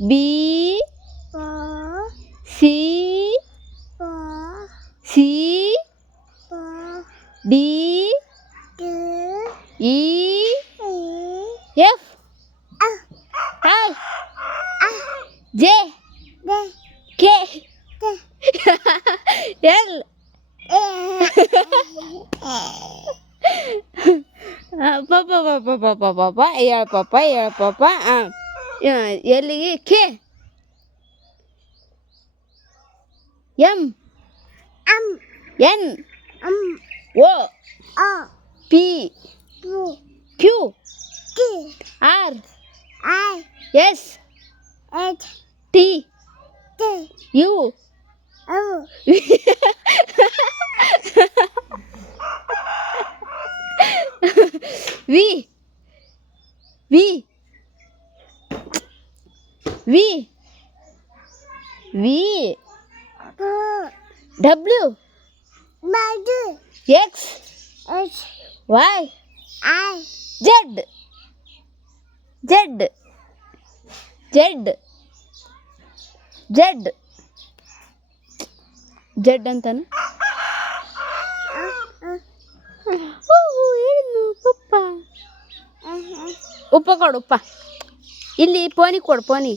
B C C D E F I J K L ಪಾಪ ಹೇಳ ಪಾಪ ಎಲ್ಲಿಗೆ K M N O P Q R S T U V V V V W X Y Z Z Z Z Z ಅಂತಾನೆ ಏನು ಉಪ್ಪ ಉಪ್ಪ ಕೊಡು ಉಪ್ಪ ಇಲ್ಲಿ ಪೋನಿ ಕೊಡು ಪೋನಿ